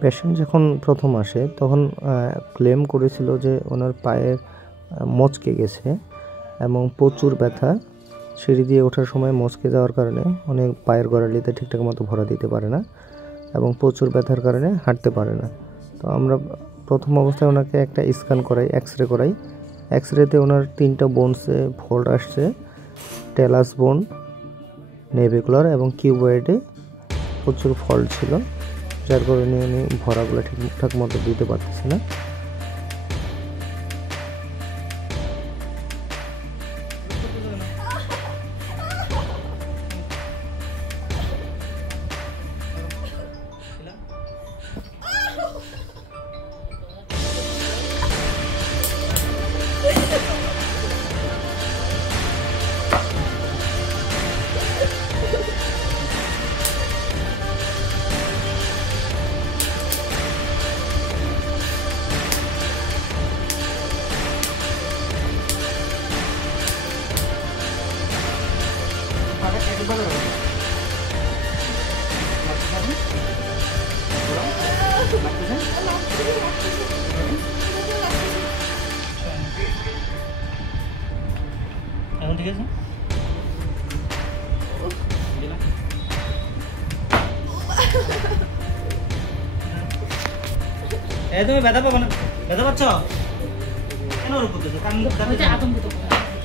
Patient যখন প্রথম আসে তখন ক্লেম করেছিল যে ওনার পায়ে মচকে গেছে এবং প্রচুর ব্যথা। সিঁড়ি দিয়ে ওঠার সময় মচকে যাওয়ার কারণে অনেক পায়ের গোড়ালিতে ঠিকঠাক মতো ভরা দিতে পারে না এবং প্রচুর ব্যথার কারণে হাঁটতে পারে না। তো আমরা প্রথম অবস্থায় ওনাকে একটা স্ক্যান করাই, এক্সরে করাই। এক্সরেতে ওনার 3টা বোনসে ফল্ট আসছে, টেলাস বোন, নেভিকুলার এবং কিউবয়েডে প্রচুর ফল্ট ছিল, যার কারণে উনি ভরাগুলো ঠিকঠাক মতো দিতে পারতেছে না। এখন ঠিক আছে? তুমি ব্যথা পাবো না? ব্যথা পাচ্ছ কেন? ওর উপর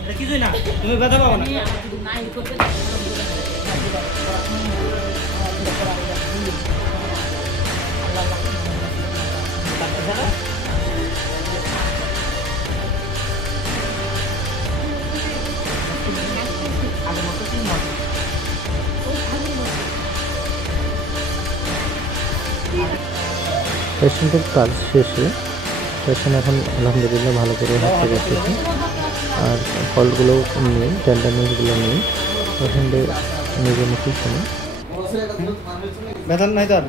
এটা কিছুই না, তুমি ব্যথা পাবো না। পেশেন্টের কাজ শেষে পেশেন্ট এখন আলহামদুলিল্লাহ ভালো করে হাঁটতে পারতেছে, আর ফলগুলো নিয়ে টেন্ডারনেসগুলো নিয়ে পেশেন্টের নিজের মুখেই শোনে। ব্যথা নাই তো আর?